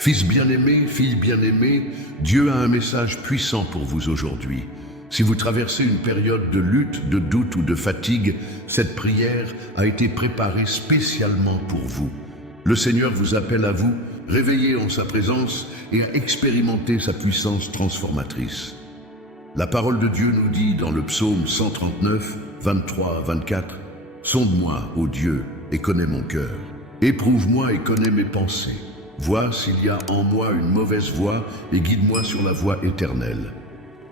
Fils bien-aimé, fille bien-aimée, Dieu a un message puissant pour vous aujourd'hui. Si vous traversez une période de lutte, de doute ou de fatigue, cette prière a été préparée spécialement pour vous. Le Seigneur vous appelle à vous, réveiller en sa présence et à expérimenter sa puissance transformatrice. La parole de Dieu nous dit dans le psaume 139, 23 à 24, « Sonde-moi, ô Dieu, et connais mon cœur. Éprouve-moi et connais mes pensées. Vois s'il y a en moi une mauvaise voie et guide-moi sur la voie éternelle. »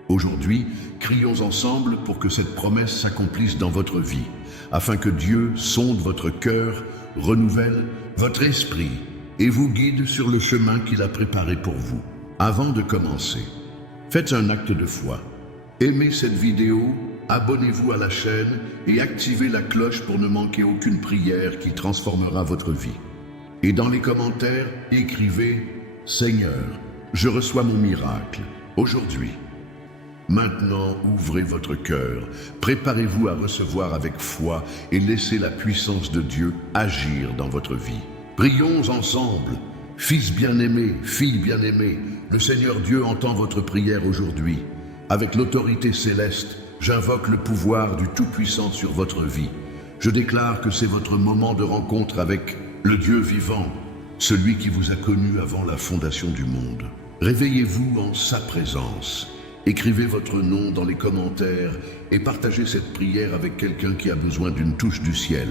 Aujourd'hui, crions ensemble pour que cette promesse s'accomplisse dans votre vie, afin que Dieu sonde votre cœur, renouvelle votre esprit et vous guide sur le chemin qu'il a préparé pour vous. Avant de commencer, faites un acte de foi. Aimez cette vidéo, abonnez-vous à la chaîne et activez la cloche pour ne manquer aucune prière qui transformera votre vie. Et dans les commentaires, écrivez « Seigneur, je reçois mon miracle aujourd'hui ». Maintenant, ouvrez votre cœur, préparez-vous à recevoir avec foi et laissez la puissance de Dieu agir dans votre vie. Prions ensemble. Fils bien-aimé, fille bien-aimée, le Seigneur Dieu entend votre prière aujourd'hui. Avec l'autorité céleste, j'invoque le pouvoir du Tout-Puissant sur votre vie. Je déclare que c'est votre moment de rencontre avec le Dieu vivant, celui qui vous a connu avant la fondation du monde. Réveillez-vous en sa présence. Écrivez votre nom dans les commentaires et partagez cette prière avec quelqu'un qui a besoin d'une touche du ciel.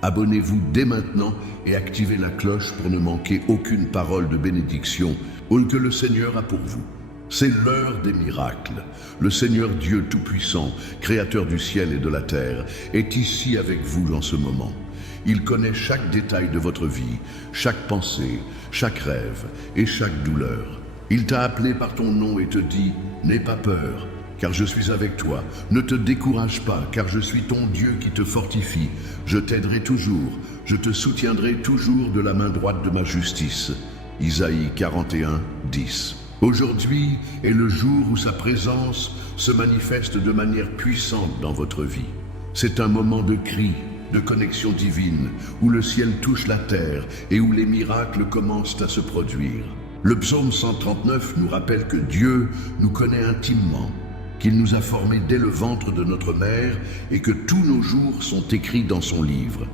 Abonnez-vous dès maintenant et activez la cloche pour ne manquer aucune parole de bénédiction ou que le Seigneur a pour vous. C'est l'heure des miracles. Le Seigneur Dieu Tout-Puissant, Créateur du ciel et de la terre, est ici avec vous en ce moment. Il connaît chaque détail de votre vie, chaque pensée, chaque rêve et chaque douleur. Il t'a appelé par ton nom et te dit « N'aie pas peur, car je suis avec toi. Ne te décourage pas, car je suis ton Dieu qui te fortifie. Je t'aiderai toujours, je te soutiendrai toujours de la main droite de ma justice. » Isaïe 41, 10. Aujourd'hui est le jour où sa présence se manifeste de manière puissante dans votre vie. C'est un moment de cri, de connexion divine, où le ciel touche la terre et où les miracles commencent à se produire. Le psaume 139 nous rappelle que Dieu nous connaît intimement, qu'il nous a formés dès le ventre de notre mère et que tous nos jours sont écrits dans son livre.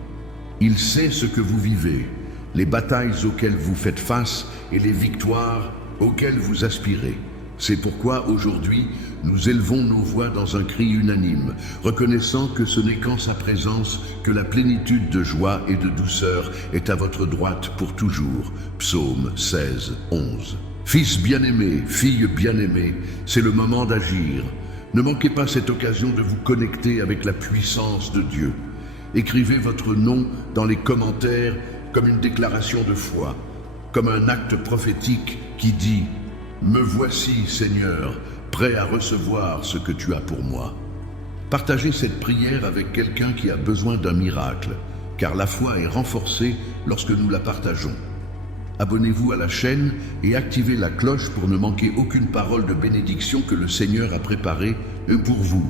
Il sait ce que vous vivez, les batailles auxquelles vous faites face et les victoires auxquelles vous aspirez. C'est pourquoi aujourd'hui, nous élevons nos voix dans un cri unanime, reconnaissant que ce n'est qu'en sa présence que la plénitude de joie et de douceur est à votre droite pour toujours. Psaume 16, 11. Fils bien-aimé, fille bien-aimée, c'est le moment d'agir. Ne manquez pas cette occasion de vous connecter avec la puissance de Dieu. Écrivez votre nom dans les commentaires comme une déclaration de foi, comme un acte prophétique qui dit « Me voici, Seigneur, prêt à recevoir ce que tu as pour moi. » Partagez cette prière avec quelqu'un qui a besoin d'un miracle, car la foi est renforcée lorsque nous la partageons. Abonnez-vous à la chaîne et activez la cloche pour ne manquer aucune parole de bénédiction que le Seigneur a préparée pour vous.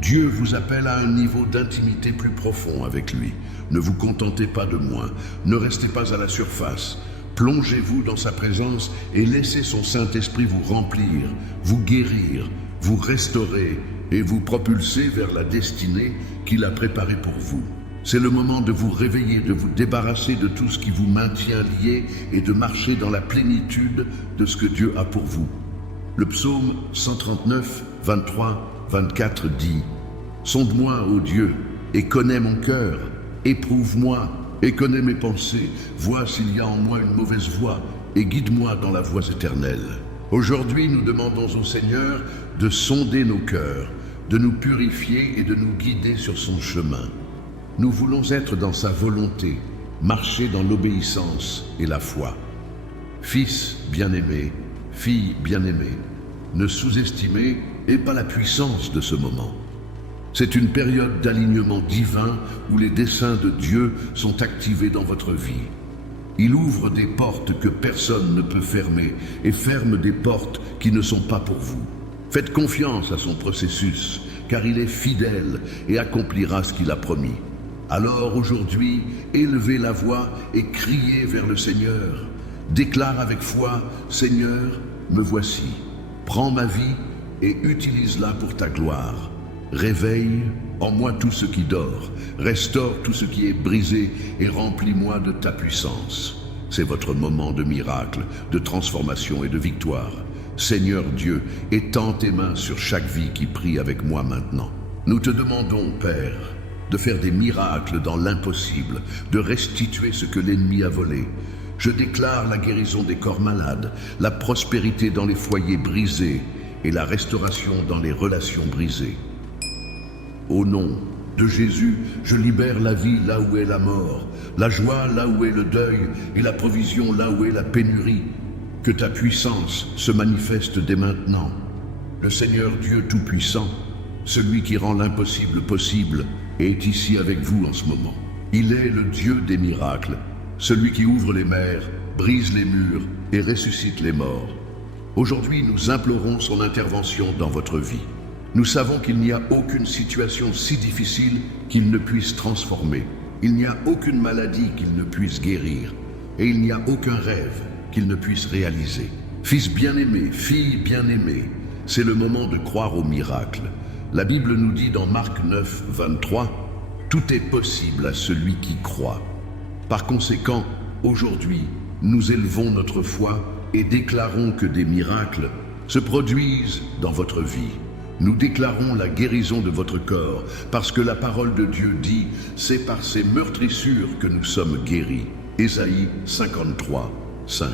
Dieu vous appelle à un niveau d'intimité plus profond avec lui. Ne vous contentez pas de moins, ne restez pas à la surface. Plongez-vous dans sa présence et laissez son Saint-Esprit vous remplir, vous guérir, vous restaurer et vous propulser vers la destinée qu'il a préparée pour vous. C'est le moment de vous réveiller, de vous débarrasser de tout ce qui vous maintient lié et de marcher dans la plénitude de ce que Dieu a pour vous. Le psaume 139, 23, 24 dit « Sonde-moi, ô Dieu, et connais mon cœur, éprouve-moi, et connais mes pensées, vois s'il y a en moi une mauvaise voie, et guide-moi dans la voie éternelle. » Aujourd'hui, nous demandons au Seigneur de sonder nos cœurs, de nous purifier et de nous guider sur son chemin. Nous voulons être dans sa volonté, marcher dans l'obéissance et la foi. Fils bien-aimé, fille bien-aimée, ne sous-estimez pas la puissance de ce moment. C'est une période d'alignement divin où les desseins de Dieu sont activés dans votre vie. Il ouvre des portes que personne ne peut fermer et ferme des portes qui ne sont pas pour vous. Faites confiance à son processus, car il est fidèle et accomplira ce qu'il a promis. Alors aujourd'hui, élevez la voix et criez vers le Seigneur. Déclare avec foi, Seigneur, me voici. Prends ma vie et utilise-la pour ta gloire. Réveille en moi tout ce qui dort, restaure tout ce qui est brisé et remplis-moi de ta puissance. C'est votre moment de miracle, de transformation et de victoire. Seigneur Dieu, étends tes mains sur chaque vie qui prie avec moi maintenant. Nous te demandons, Père, de faire des miracles dans l'impossible, de restituer ce que l'ennemi a volé. Je déclare la guérison des corps malades, la prospérité dans les foyers brisés et la restauration dans les relations brisées. Au nom de Jésus, je libère la vie là où est la mort, la joie là où est le deuil et la provision là où est la pénurie. Que ta puissance se manifeste dès maintenant. Le Seigneur Dieu Tout-Puissant, celui qui rend l'impossible possible, est ici avec vous en ce moment. Il est le Dieu des miracles, celui qui ouvre les mers, brise les murs et ressuscite les morts. Aujourd'hui, nous implorons son intervention dans votre vie. Nous savons qu'il n'y a aucune situation si difficile qu'il ne puisse transformer. Il n'y a aucune maladie qu'il ne puisse guérir. Et il n'y a aucun rêve qu'il ne puisse réaliser. Fils bien-aimé, fille bien-aimée, c'est le moment de croire au miracle. La Bible nous dit dans Marc 9, 23, « Tout est possible à celui qui croit ». Par conséquent, aujourd'hui, nous élevons notre foi et déclarons que des miracles se produisent dans votre vie. Nous déclarons la guérison de votre corps, parce que la parole de Dieu dit « C'est par ces meurtrissures que nous sommes guéris ». Ésaïe 53, 5.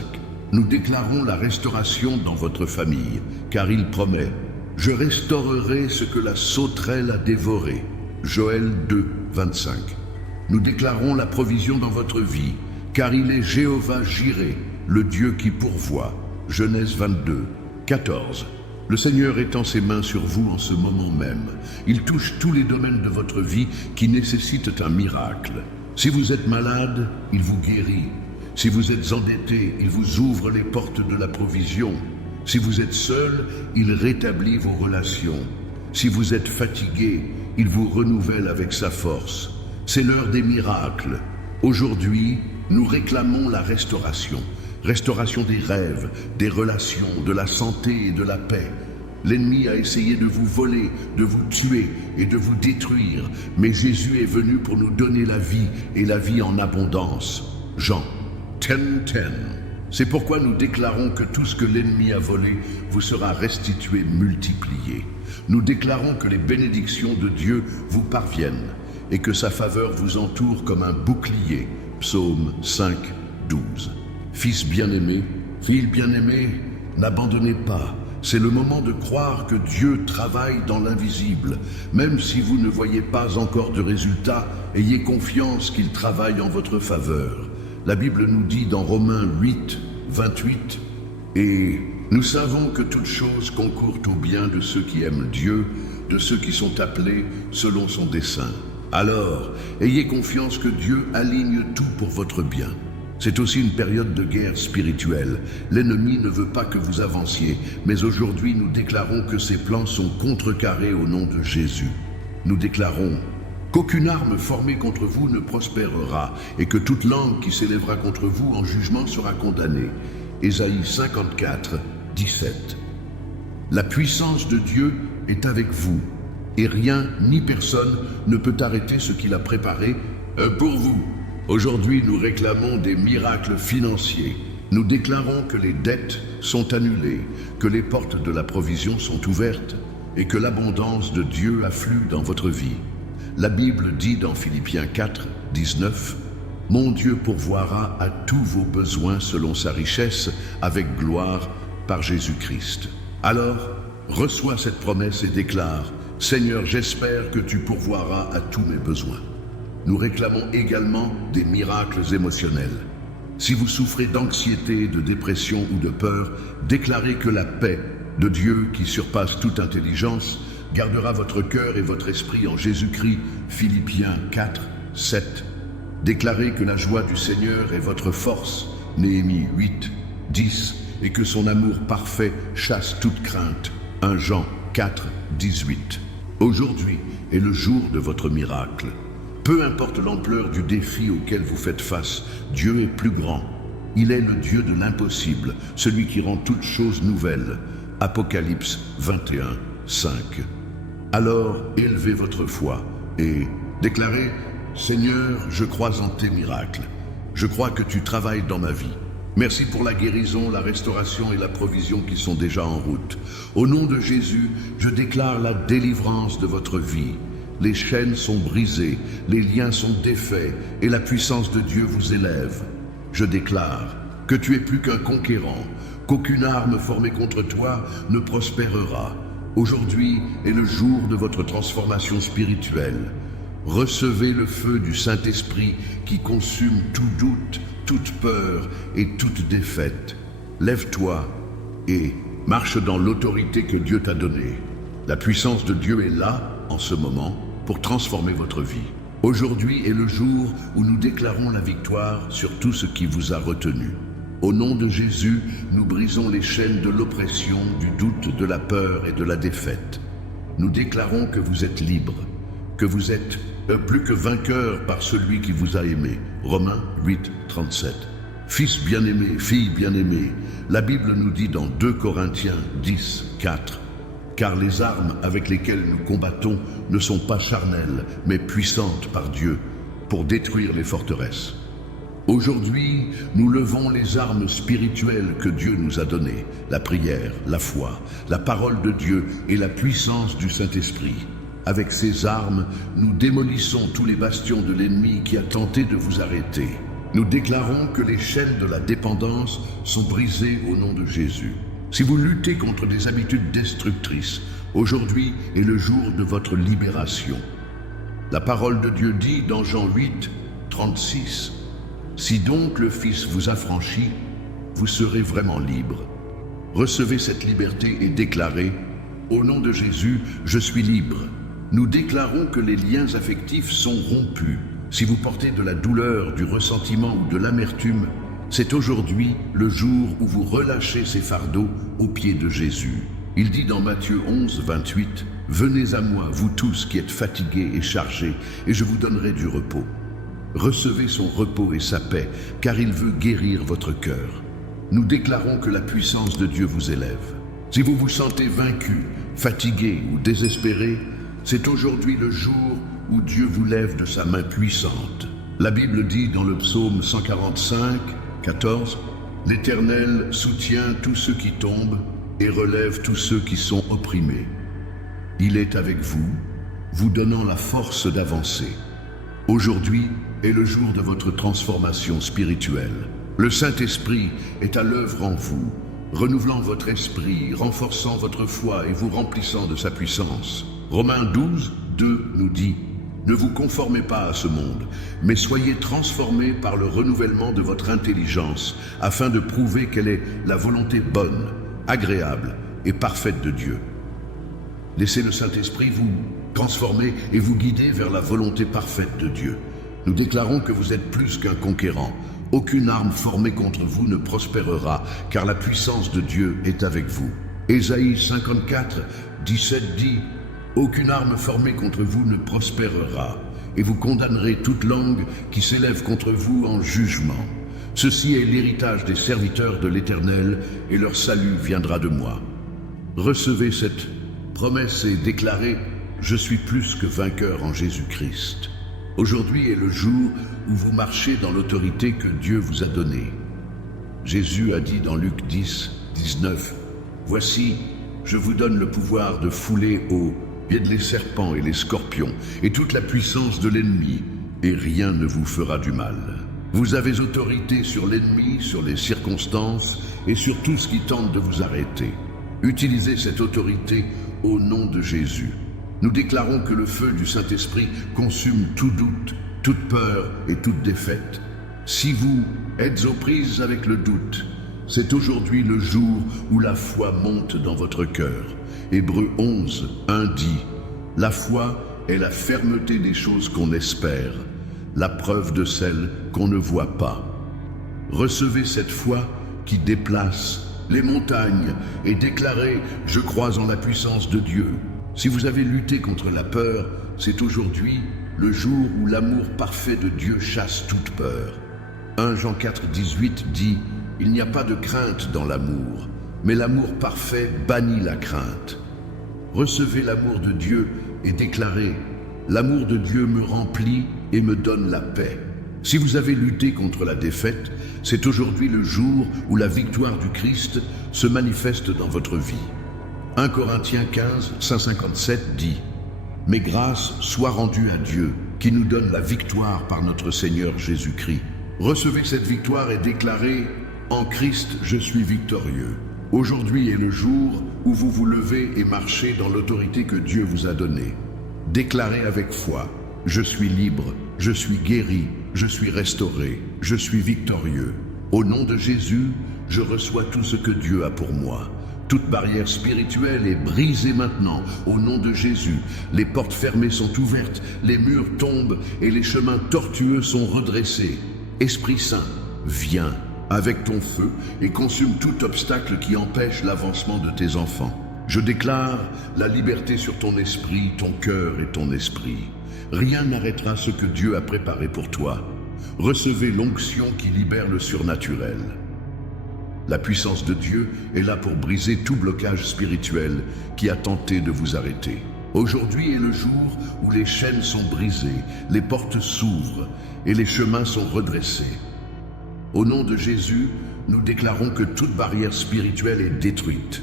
Nous déclarons la restauration dans votre famille, car il promet « Je restaurerai ce que la sauterelle a dévoré ». Joël 2, 25. Nous déclarons la provision dans votre vie, car il est Jéhovah Jireh, le Dieu qui pourvoit. Genèse 22, 14. Le Seigneur étend ses mains sur vous en ce moment même. Il touche tous les domaines de votre vie qui nécessitent un miracle. Si vous êtes malade, il vous guérit. Si vous êtes endetté, il vous ouvre les portes de la provision. Si vous êtes seul, il rétablit vos relations. Si vous êtes fatigué, il vous renouvelle avec sa force. C'est l'heure des miracles. Aujourd'hui, nous réclamons la restauration. Restauration des rêves, des relations, de la santé et de la paix. L'ennemi a essayé de vous voler, de vous tuer et de vous détruire, mais Jésus est venu pour nous donner la vie et la vie en abondance. Jean 10:10. C'est pourquoi nous déclarons que tout ce que l'ennemi a volé vous sera restitué multiplié. Nous déclarons que les bénédictions de Dieu vous parviennent et que sa faveur vous entoure comme un bouclier. Psaume 5:12. Fils bien-aimé, fille bien-aimée, n'abandonnez pas. C'est le moment de croire que Dieu travaille dans l'invisible. Même si vous ne voyez pas encore de résultats, ayez confiance qu'il travaille en votre faveur. La Bible nous dit dans Romains 8, 28, « Et nous savons que toute chose concourt au bien de ceux qui aiment Dieu, de ceux qui sont appelés selon son dessein. Alors, ayez confiance que Dieu aligne tout pour votre bien. » C'est aussi une période de guerre spirituelle. L'ennemi ne veut pas que vous avanciez, mais aujourd'hui nous déclarons que ses plans sont contrecarrés au nom de Jésus. Nous déclarons qu'aucune arme formée contre vous ne prospérera et que toute langue qui s'élèvera contre vous en jugement sera condamnée. Ésaïe 54, 17. La puissance de Dieu est avec vous et rien ni personne ne peut arrêter ce qu'il a préparé pour vous. Aujourd'hui, nous réclamons des miracles financiers. Nous déclarons que les dettes sont annulées, que les portes de la provision sont ouvertes et que l'abondance de Dieu afflue dans votre vie. La Bible dit dans Philippiens 4, 19, « Mon Dieu pourvoira à tous vos besoins selon sa richesse, avec gloire, par Jésus-Christ. » Alors, reçois cette promesse et déclare, « Seigneur, j'espère que tu pourvoiras à tous mes besoins. » Nous réclamons également des miracles émotionnels. Si vous souffrez d'anxiété, de dépression ou de peur, déclarez que la paix de Dieu, qui surpasse toute intelligence, gardera votre cœur et votre esprit en Jésus-Christ. Philippiens 4, 7. Déclarez que la joie du Seigneur est votre force. Néhémie 8, 10. Et que son amour parfait chasse toute crainte. 1 Jean 4, 18. Aujourd'hui est le jour de votre miracle. Peu importe l'ampleur du défi auquel vous faites face, Dieu est plus grand. Il est le Dieu de l'impossible, celui qui rend toutes choses nouvelles. Apocalypse 21, 5. Alors, élevez votre foi et déclarez « Seigneur, je crois en tes miracles. Je crois que tu travailles dans ma vie. Merci pour la guérison, la restauration et la provision qui sont déjà en route. Au nom de Jésus, je déclare la délivrance de votre vie. Les chaînes sont brisées, les liens sont défaits et la puissance de Dieu vous élève. Je déclare que tu es plus qu'un conquérant, qu'aucune arme formée contre toi ne prospérera. Aujourd'hui est le jour de votre transformation spirituelle. Recevez le feu du Saint-Esprit qui consume tout doute, toute peur et toute défaite. Lève-toi et marche dans l'autorité que Dieu t'a donnée. La puissance de Dieu est là, en ce moment, pour transformer votre vie. Aujourd'hui est le jour où nous déclarons la victoire sur tout ce qui vous a retenu. Au nom de Jésus, nous brisons les chaînes de l'oppression, du doute, de la peur et de la défaite. Nous déclarons que vous êtes libre, que vous êtes plus que vainqueur par celui qui vous a aimé. Romains 8, 37. Fils bien-aimé, fille bien-aimée, la Bible nous dit dans 2 Corinthiens 10, 4, « Car les armes avec lesquelles nous combattons ne sont pas charnelles, mais puissantes par Dieu, pour détruire les forteresses. » Aujourd'hui, nous levons les armes spirituelles que Dieu nous a données, la prière, la foi, la parole de Dieu et la puissance du Saint-Esprit. Avec ces armes, nous démolissons tous les bastions de l'ennemi qui a tenté de vous arrêter. Nous déclarons que les chaînes de la dépendance sont brisées au nom de Jésus. Si vous luttez contre des habitudes destructrices, aujourd'hui est le jour de votre libération. La parole de Dieu dit dans Jean 8, 36, « Si donc le Fils vous affranchit, vous serez vraiment libre. » Recevez cette liberté et déclarez « Au nom de Jésus, je suis libre. » Nous déclarons que les liens affectifs sont rompus. Si vous portez de la douleur, du ressentiment ou de l'amertume, c'est aujourd'hui le jour où vous relâchez ces fardeaux aux pieds de Jésus. Il dit dans Matthieu 11, 28, « Venez à moi, vous tous qui êtes fatigués et chargés, et je vous donnerai du repos. » Recevez son repos et sa paix, car il veut guérir votre cœur. Nous déclarons que la puissance de Dieu vous élève. Si vous vous sentez vaincu, fatigué ou désespéré, c'est aujourd'hui le jour où Dieu vous lève de sa main puissante. La Bible dit dans le psaume 145, 14, « L'Éternel soutient tous ceux qui tombent et relève tous ceux qui sont opprimés. Il est avec vous, vous donnant la force d'avancer. » Aujourd'hui est le jour de votre transformation spirituelle. Le Saint-Esprit est à l'œuvre en vous, renouvelant votre esprit, renforçant votre foi et vous remplissant de sa puissance. Romains 12, 2 nous dit « Ne vous conformez pas à ce monde, mais soyez transformés par le renouvellement de votre intelligence, afin de prouver quelle est la volonté bonne, agréable et parfaite de Dieu. » Laissez le Saint-Esprit vous transformer et vous guider vers la volonté parfaite de Dieu. Nous déclarons que vous êtes plus qu'un conquérant. Aucune arme formée contre vous ne prospérera, car la puissance de Dieu est avec vous. Ésaïe 54, 17 dit « Aucune arme formée contre vous ne prospérera, et vous condamnerez toute langue qui s'élève contre vous en jugement. Ceci est l'héritage des serviteurs de l'Éternel, et leur salut viendra de moi. » Recevez cette promesse et déclarez « Je suis plus que vainqueur en Jésus-Christ. » Aujourd'hui est le jour où vous marchez dans l'autorité que Dieu vous a donnée. Jésus a dit dans Luc 10, 19, « Voici, je vous donne le pouvoir de fouler aux pieds les serpents et les scorpions et toute la puissance de l'ennemi, et rien ne vous fera du mal. Vous avez autorité sur l'ennemi, sur les circonstances et sur tout ce qui tente de vous arrêter. Utilisez cette autorité au nom de Jésus. Nous déclarons que le feu du Saint-Esprit consume tout doute, toute peur et toute défaite. Si vous êtes aux prises avec le doute, c'est aujourd'hui le jour où la foi monte dans votre cœur. Hébreux 11, 1 dit « La foi est la fermeté des choses qu'on espère, la preuve de celles qu'on ne voit pas. » Recevez cette foi qui déplace les montagnes et déclarez « Je crois en la puissance de Dieu. » Si vous avez lutté contre la peur, c'est aujourd'hui le jour où l'amour parfait de Dieu chasse toute peur. 1 Jean 4, 18 dit « Il n'y a pas de crainte dans l'amour, mais l'amour parfait bannit la crainte. Recevez l'amour de Dieu et déclarez « L'amour de Dieu me remplit et me donne la paix ». Si vous avez lutté contre la défaite, c'est aujourd'hui le jour où la victoire du Christ se manifeste dans votre vie. 1 Corinthiens 15, 557 dit « Mais grâce soit rendue à Dieu, qui nous donne la victoire par notre Seigneur Jésus-Christ. Recevez cette victoire et déclarez « En Christ, je suis victorieux ». Aujourd'hui est le jour où vous vous levez et marchez dans l'autorité que Dieu vous a donnée. Déclarez avec foi « Je suis libre, je suis guéri, je suis restauré, je suis victorieux. Au nom de Jésus, je reçois tout ce que Dieu a pour moi. Toute barrière spirituelle est brisée maintenant. Au nom de Jésus, les portes fermées sont ouvertes, les murs tombent et les chemins tortueux sont redressés. Esprit Saint, viens avec ton feu et consume tout obstacle qui empêche l'avancement de tes enfants. Je déclare la liberté sur ton esprit, ton cœur et ton esprit. Rien n'arrêtera ce que Dieu a préparé pour toi. Recevez l'onction qui libère le surnaturel. La puissance de Dieu est là pour briser tout blocage spirituel qui a tenté de vous arrêter. Aujourd'hui est le jour où les chaînes sont brisées, les portes s'ouvrent et les chemins sont redressés. Au nom de Jésus, nous déclarons que toute barrière spirituelle est détruite.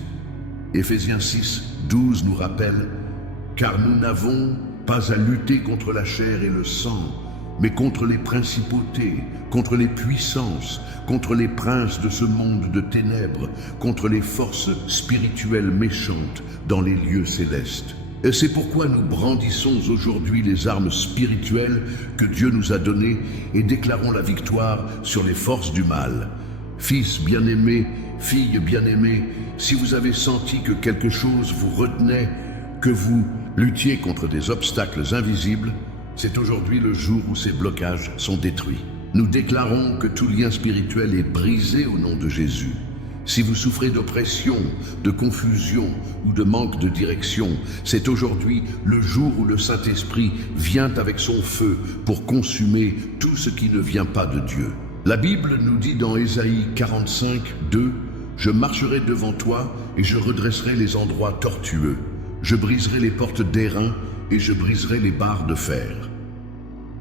Éphésiens 6, 12 nous rappelle « Car nous n'avons pas à lutter contre la chair et le sang, mais contre les principautés, contre les puissances, contre les princes de ce monde de ténèbres, contre les forces spirituelles méchantes dans les lieux célestes. » Et c'est pourquoi nous brandissons aujourd'hui les armes spirituelles que Dieu nous a données et déclarons la victoire sur les forces du mal. Fils bien-aimé, fille bien-aimée, si vous avez senti que quelque chose vous retenait, que vous luttiez contre des obstacles invisibles, c'est aujourd'hui le jour où ces blocages sont détruits. Nous déclarons que tout lien spirituel est brisé au nom de Jésus. Si vous souffrez d'oppression, de confusion ou de manque de direction, c'est aujourd'hui le jour où le Saint-Esprit vient avec son feu pour consumer tout ce qui ne vient pas de Dieu. La Bible nous dit dans Ésaïe 45, 2, « Je marcherai devant toi et je redresserai les endroits tortueux. Je briserai les portes d'airain et je briserai les barres de fer. »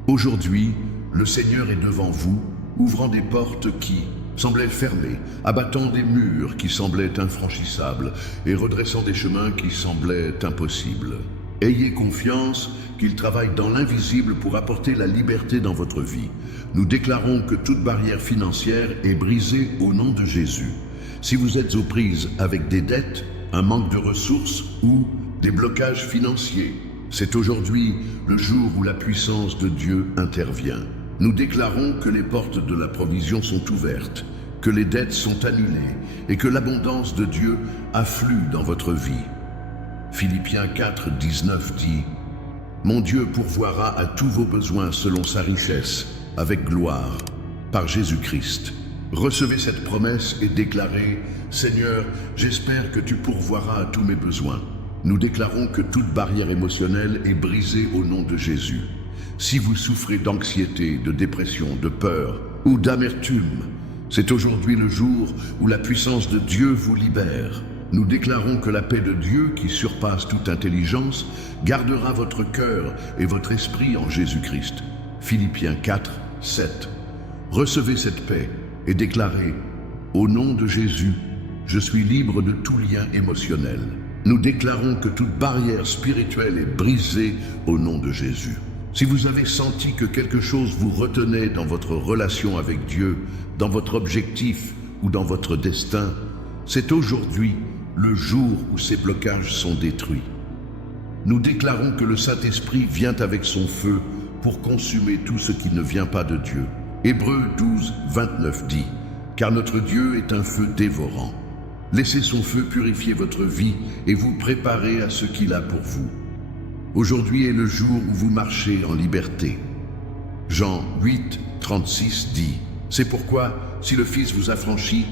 Aujourd'hui, le Seigneur est devant vous, ouvrant des portes qui semblaient fermées, abattant des murs qui semblaient infranchissables et redressant des chemins qui semblaient impossibles. Ayez confiance qu'il travaille dans l'invisible pour apporter la liberté dans votre vie. Nous déclarons que toute barrière financière est brisée au nom de Jésus. Si vous êtes aux prises avec des dettes, un manque de ressources ou des blocages financiers, c'est aujourd'hui le jour où la puissance de Dieu intervient. Nous déclarons que les portes de la provision sont ouvertes, que les dettes sont annulées et que l'abondance de Dieu afflue dans votre vie. Philippiens 4, 19 dit « Mon Dieu pourvoira à tous vos besoins selon sa richesse, avec gloire, par Jésus-Christ. » Recevez cette promesse et déclarez « Seigneur, j'espère que tu pourvoiras à tous mes besoins. » Nous déclarons que toute barrière émotionnelle est brisée au nom de Jésus. Si vous souffrez d'anxiété, de dépression, de peur ou d'amertume, c'est aujourd'hui le jour où la puissance de Dieu vous libère. Nous déclarons que la paix de Dieu, qui surpasse toute intelligence, gardera votre cœur et votre esprit en Jésus-Christ. Philippiens 4, 7. Recevez cette paix et déclarez « Au nom de Jésus, je suis libre de tout lien émotionnel. » Nous déclarons que toute barrière spirituelle est brisée au nom de Jésus. Si vous avez senti que quelque chose vous retenait dans votre relation avec Dieu, dans votre objectif ou dans votre destin, c'est aujourd'hui le jour où ces blocages sont détruits. Nous déclarons que le Saint-Esprit vient avec son feu pour consumer tout ce qui ne vient pas de Dieu. Hébreux 12, 29 dit « Car notre Dieu est un feu dévorant. Laissez son feu purifier votre vie et vous préparer à ce qu'il a pour vous. » Aujourd'hui est le jour où vous marchez en liberté. Jean 8, 36 dit « C'est pourquoi, si le Fils vous affranchit,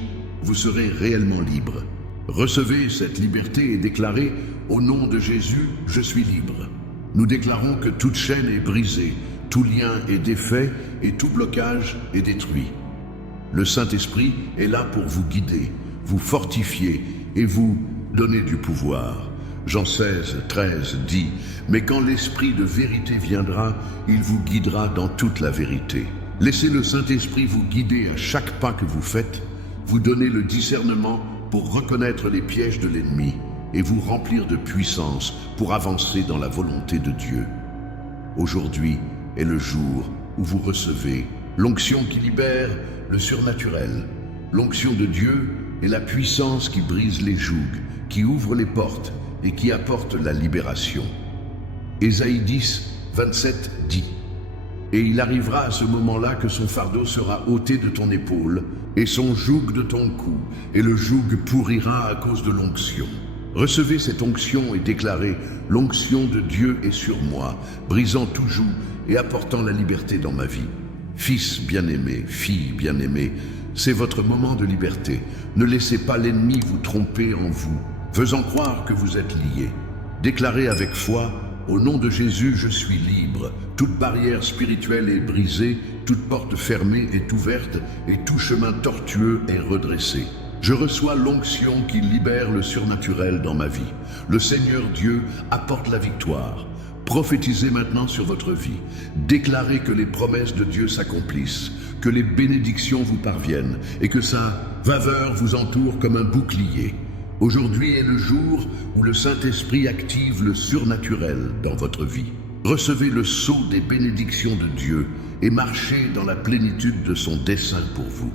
vous serez réellement libre. » Recevez cette liberté et déclarez « Au nom de Jésus, je suis libre. » Nous déclarons que toute chaîne est brisée, tout lien est défait et tout blocage est détruit. Le Saint-Esprit est là pour vous guider, vous fortifier et vous donner du pouvoir. Jean 16, 13 dit « Mais quand l'Esprit de vérité viendra, il vous guidera dans toute la vérité. » Laissez le Saint-Esprit vous guider à chaque pas que vous faites, vous donner le discernement pour reconnaître les pièges de l'ennemi et vous remplir de puissance pour avancer dans la volonté de Dieu. Aujourd'hui est le jour où vous recevez l'onction qui libère le surnaturel. L'onction de Dieu est la puissance qui brise les jougs, qui ouvre les portes et qui apporte la libération. Ésaïe 10, 27 dit « Et il arrivera à ce moment-là que son fardeau sera ôté de ton épaule et son joug de ton cou, et le joug pourrira à cause de l'onction. » Recevez cette onction et déclarez « L'onction de Dieu est sur moi, brisant tout joug et apportant la liberté dans ma vie. » Fils bien-aimé, fille bien-aimée, c'est votre moment de liberté. Ne laissez pas l'ennemi vous tromper en vous, faisant croire que vous êtes liés. Déclarez avec foi « Au nom de Jésus, je suis libre. Toute barrière spirituelle est brisée, toute porte fermée est ouverte et tout chemin tortueux est redressé. Je reçois l'onction qui libère le surnaturel dans ma vie. Le Seigneur Dieu apporte la victoire. » Prophétisez maintenant sur votre vie. Déclarez que les promesses de Dieu s'accomplissent, que les bénédictions vous parviennent et que sa faveur vous entoure comme un bouclier. Aujourd'hui est le jour où le Saint-Esprit active le surnaturel dans votre vie. Recevez le sceau des bénédictions de Dieu et marchez dans la plénitude de son dessein pour vous.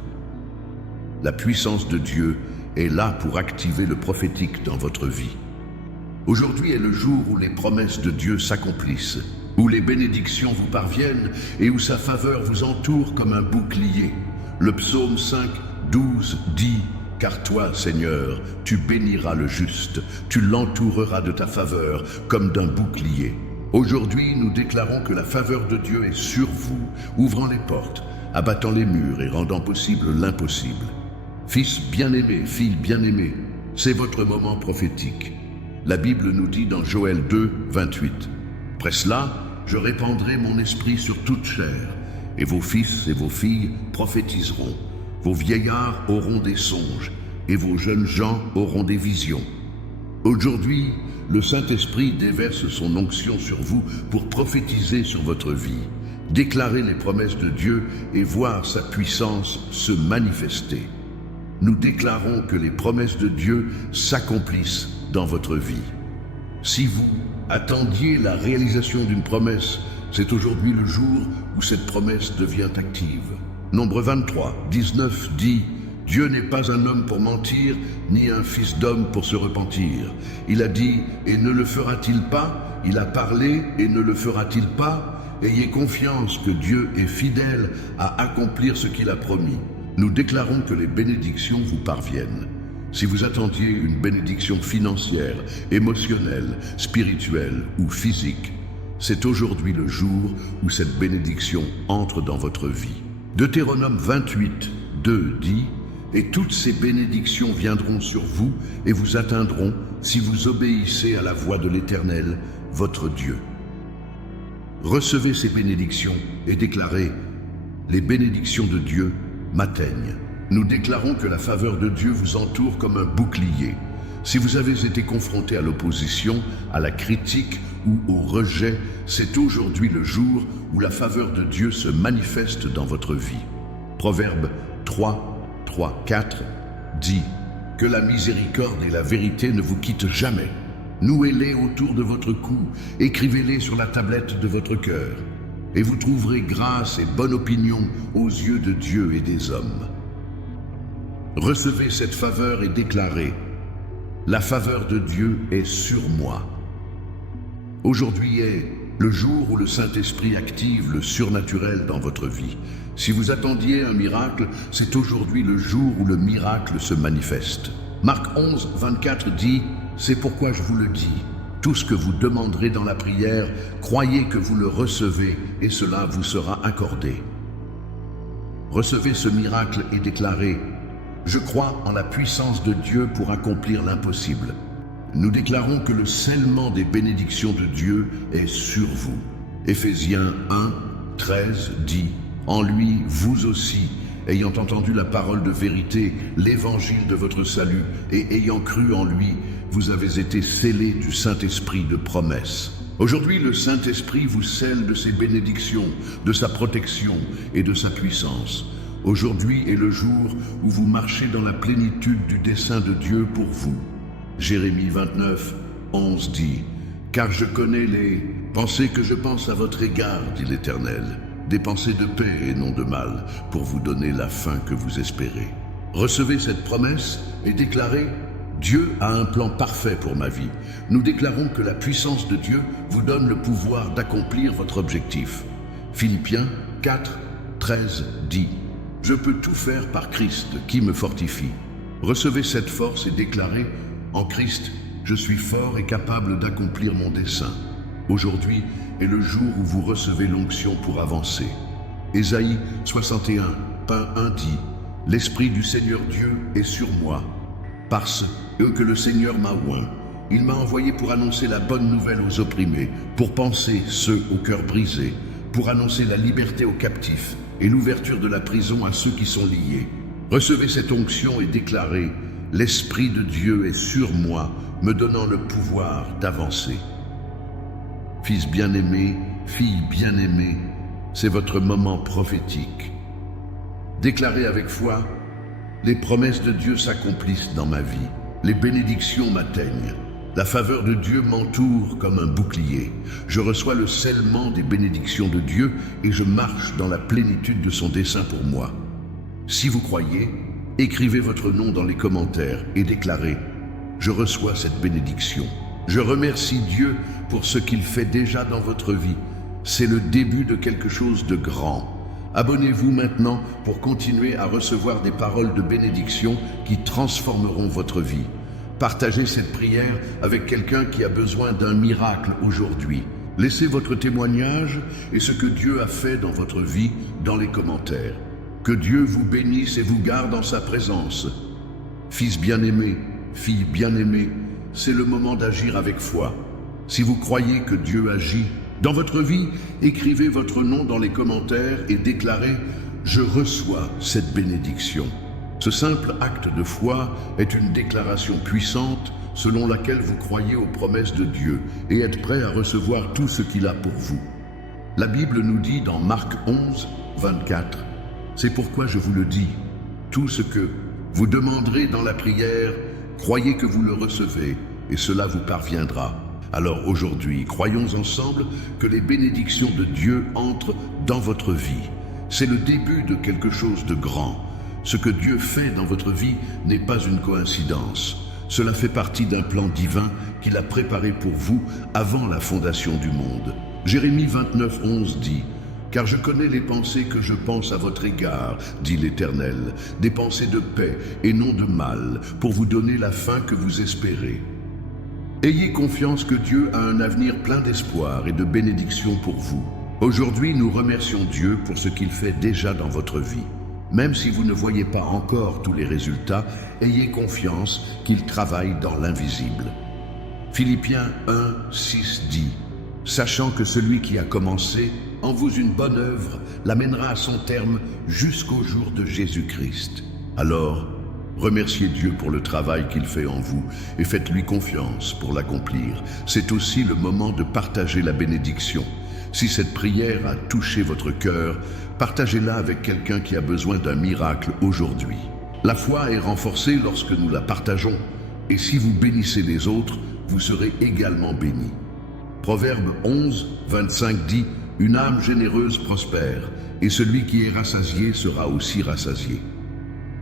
La puissance de Dieu est là pour activer le prophétique dans votre vie. Aujourd'hui est le jour où les promesses de Dieu s'accomplissent, où les bénédictions vous parviennent et où sa faveur vous entoure comme un bouclier. Le psaume 5, 12 dit « Car toi, Seigneur, tu béniras le juste, tu l'entoureras de ta faveur comme d'un bouclier. » Aujourd'hui, nous déclarons que la faveur de Dieu est sur vous, ouvrant les portes, abattant les murs et rendant possible l'impossible. Fils bien-aimé, fille bien-aimée, c'est votre moment prophétique. La Bible nous dit dans Joël 2, 28, « Après cela, je répandrai mon esprit sur toute chair, et vos fils et vos filles prophétiseront. Vos vieillards auront des songes, et vos jeunes gens auront des visions. » Aujourd'hui, le Saint-Esprit déverse son onction sur vous pour prophétiser sur votre vie, déclarer les promesses de Dieu et voir sa puissance se manifester. Nous déclarons que les promesses de Dieu s'accomplissent dans votre vie. Si vous attendiez la réalisation d'une promesse, c'est aujourd'hui le jour où cette promesse devient active. Nombre 23, 19 dit « Dieu n'est pas un homme pour mentir, ni un fils d'homme pour se repentir. Il a dit, et ne le fera-t-il pas? Il a parlé, et ne le fera-t-il pas? Ayez confiance que Dieu est fidèle à accomplir ce qu'il a promis. » Nous déclarons que les bénédictions vous parviennent. Si vous attendiez une bénédiction financière, émotionnelle, spirituelle ou physique, c'est aujourd'hui le jour où cette bénédiction entre dans votre vie. Deutéronome 28, 2 dit « Et toutes ces bénédictions viendront sur vous et vous atteindront si vous obéissez à la voix de l'Éternel, votre Dieu. » Recevez ces bénédictions et déclarez « Les bénédictions de Dieu m'atteignent. » Nous déclarons que la faveur de Dieu vous entoure comme un bouclier. Si vous avez été confronté à l'opposition, à la critique ou au rejet, c'est aujourd'hui le jour où la faveur de Dieu se manifeste dans votre vie. Proverbe 3, 3, 4 dit « Que la miséricorde et la vérité ne vous quittent jamais. Nouez-les autour de votre cou, écrivez-les sur la tablette de votre cœur, et vous trouverez grâce et bonne opinion aux yeux de Dieu et des hommes. » Recevez cette faveur et déclarez « La faveur de Dieu est sur moi. » Aujourd'hui est le jour où le Saint-Esprit active le surnaturel dans votre vie. Si vous attendiez un miracle, c'est aujourd'hui le jour où le miracle se manifeste. Marc 11, 24 dit « C'est pourquoi je vous le dis, tout ce que vous demanderez dans la prière, croyez que vous le recevez et cela vous sera accordé. » Recevez ce miracle et déclarez « Je crois en la puissance de Dieu pour accomplir l'impossible. » Nous déclarons que le scellement des bénédictions de Dieu est sur vous. Éphésiens 1, 13 dit « En lui, vous aussi, ayant entendu la parole de vérité, l'évangile de votre salut, et ayant cru en lui, vous avez été scellés du Saint-Esprit de promesse. Aujourd'hui, le Saint-Esprit vous scelle de ses bénédictions, de sa protection et de sa puissance. Aujourd'hui est le jour où vous marchez dans la plénitude du dessein de Dieu pour vous. Jérémie 29, 11 dit « Car je connais les pensées que je pense à votre égard, dit l'Éternel, des pensées de paix et non de mal, pour vous donner la fin que vous espérez. » Recevez cette promesse et déclarez « Dieu a un plan parfait pour ma vie. Nous déclarons que la puissance de Dieu vous donne le pouvoir d'accomplir votre objectif. » Philippiens 4, 13 dit « Je peux tout faire par Christ qui me fortifie. » Recevez cette force et déclarez « En Christ, je suis fort et capable d'accomplir mon dessein. » Aujourd'hui est le jour où vous recevez l'onction pour avancer. Ésaïe 61, 1 dit « L'Esprit du Seigneur Dieu est sur moi, parce que le Seigneur m'a oint. Il m'a envoyé pour annoncer la bonne nouvelle aux opprimés, pour panser ceux au cœur brisé, pour annoncer la liberté aux captifs et l'ouverture de la prison à ceux qui sont liés. » Recevez cette onction et déclarez « L'Esprit de Dieu est sur moi, me donnant le pouvoir d'avancer. » Fils bien-aimé, fille bien-aimée, c'est votre moment prophétique. Déclarez avec foi « Les promesses de Dieu s'accomplissent dans ma vie. Les bénédictions m'atteignent. La faveur de Dieu m'entoure comme un bouclier. Je reçois le scellement des bénédictions de Dieu et je marche dans la plénitude de son dessein pour moi. » Si vous croyez, écrivez votre nom dans les commentaires et déclarez « Je reçois cette bénédiction. Je remercie Dieu pour ce qu'il fait déjà dans votre vie. C'est le début de quelque chose de grand. » Abonnez-vous maintenant pour continuer à recevoir des paroles de bénédiction qui transformeront votre vie. Partagez cette prière avec quelqu'un qui a besoin d'un miracle aujourd'hui. Laissez votre témoignage et ce que Dieu a fait dans votre vie dans les commentaires. Que Dieu vous bénisse et vous garde en sa présence. Fils bien-aimé, fille bien-aimée, c'est le moment d'agir avec foi. Si vous croyez que Dieu agit dans votre vie, écrivez votre nom dans les commentaires et déclarez « Je reçois cette bénédiction ». Ce simple acte de foi est une déclaration puissante selon laquelle vous croyez aux promesses de Dieu et êtes prêt à recevoir tout ce qu'il a pour vous. La Bible nous dit dans Marc 11, 24, « C'est pourquoi je vous le dis, tout ce que vous demanderez dans la prière, croyez que vous le recevez et cela vous parviendra. » Alors aujourd'hui, croyons ensemble que les bénédictions de Dieu entrent dans votre vie. C'est le début de quelque chose de grand. Ce que Dieu fait dans votre vie n'est pas une coïncidence. Cela fait partie d'un plan divin qu'il a préparé pour vous avant la fondation du monde. Jérémie 29, 11 dit « Car je connais les pensées que je pense à votre égard, dit l'Éternel, des pensées de paix et non de mal, pour vous donner la fin que vous espérez. » Ayez confiance que Dieu a un avenir plein d'espoir et de bénédictions pour vous. Aujourd'hui, nous remercions Dieu pour ce qu'il fait déjà dans votre vie. Même si vous ne voyez pas encore tous les résultats, ayez confiance qu'il travaille dans l'invisible. Philippiens 1, 6 dit « Sachant que celui qui a commencé en vous une bonne œuvre l'amènera à son terme jusqu'au jour de Jésus-Christ. » Alors, remerciez Dieu pour le travail qu'il fait en vous et faites-lui confiance pour l'accomplir. C'est aussi le moment de partager la bénédiction. Si cette prière a touché votre cœur, partagez-la avec quelqu'un qui a besoin d'un miracle aujourd'hui. La foi est renforcée lorsque nous la partageons, et si vous bénissez les autres, vous serez également bénis. Proverbe 11, 25 dit « Une âme généreuse prospère, et celui qui est rassasié sera aussi rassasié. »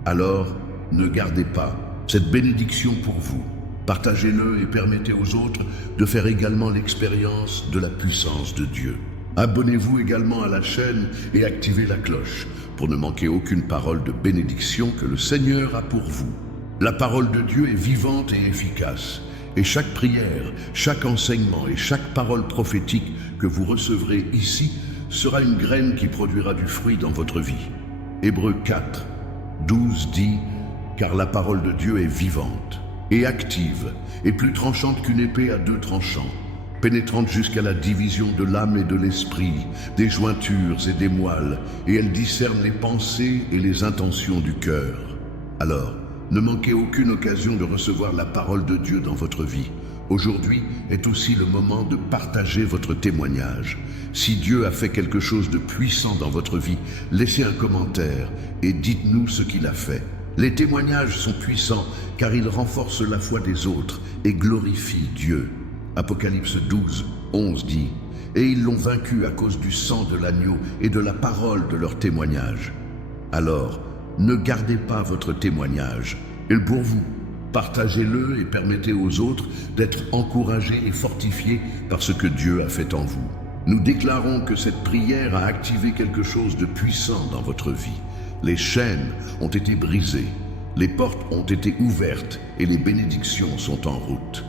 Alors, ne gardez pas cette bénédiction pour vous. Partagez-le et permettez aux autres de faire également l'expérience de la puissance de Dieu. Abonnez-vous également à la chaîne et activez la cloche pour ne manquer aucune parole de bénédiction que le Seigneur a pour vous. La parole de Dieu est vivante et efficace, et chaque prière, chaque enseignement et chaque parole prophétique que vous recevrez ici sera une graine qui produira du fruit dans votre vie. Hébreux 4, 12 dit « Car la parole de Dieu est vivante et active, et plus tranchante qu'une épée à deux tranchants, pénétrante jusqu'à la division de l'âme et de l'esprit, des jointures et des moelles, et elle discerne les pensées et les intentions du cœur. Alors, ne manquez aucune occasion de recevoir la parole de Dieu dans votre vie. Aujourd'hui est aussi le moment de partager votre témoignage. Si Dieu a fait quelque chose de puissant dans votre vie, laissez un commentaire et dites-nous ce qu'il a fait. Les témoignages sont puissants car ils renforcent la foi des autres et glorifient Dieu. Apocalypse 12, 11 dit « Et ils l'ont vaincu à cause du sang de l'agneau et de la parole de leur témoignage. » Alors, ne gardez pas votre témoignage, il est pour vous. Partagez-le et permettez aux autres d'être encouragés et fortifiés par ce que Dieu a fait en vous. Nous déclarons que cette prière a activé quelque chose de puissant dans votre vie. Les chaînes ont été brisées, les portes ont été ouvertes et les bénédictions sont en route.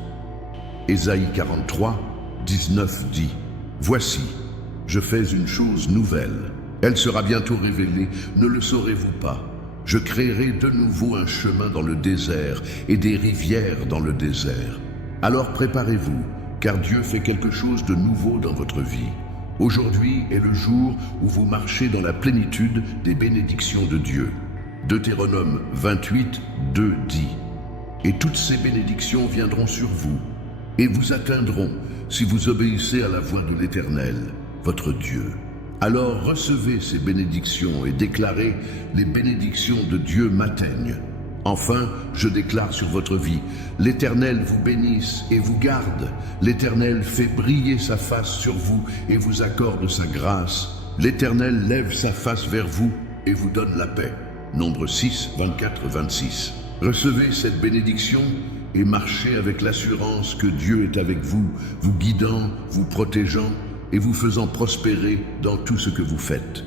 Ésaïe 43, 19 dit « Voici, je fais une chose nouvelle. Elle sera bientôt révélée, ne le saurez-vous pas? Je créerai de nouveau un chemin dans le désert et des rivières dans le désert. Alors préparez-vous, car Dieu fait quelque chose de nouveau dans votre vie. Aujourd'hui est le jour où vous marchez dans la plénitude des bénédictions de Dieu. » Deutéronome 28, 2 dit « Et toutes ces bénédictions viendront sur vous, et vous atteindront si vous obéissez à la voix de l'Éternel, votre Dieu. » Alors recevez ces bénédictions et déclarez « Les bénédictions de Dieu m'atteignent. » Enfin, je déclare sur votre vie « L'Éternel vous bénisse et vous garde. L'Éternel fait briller sa face sur vous et vous accorde sa grâce. L'Éternel lève sa face vers vous et vous donne la paix. » Nombre 6, 24, 26. Recevez cette bénédiction et marchez avec l'assurance que Dieu est avec vous, vous guidant, vous protégeant, et vous faisant prospérer dans tout ce que vous faites.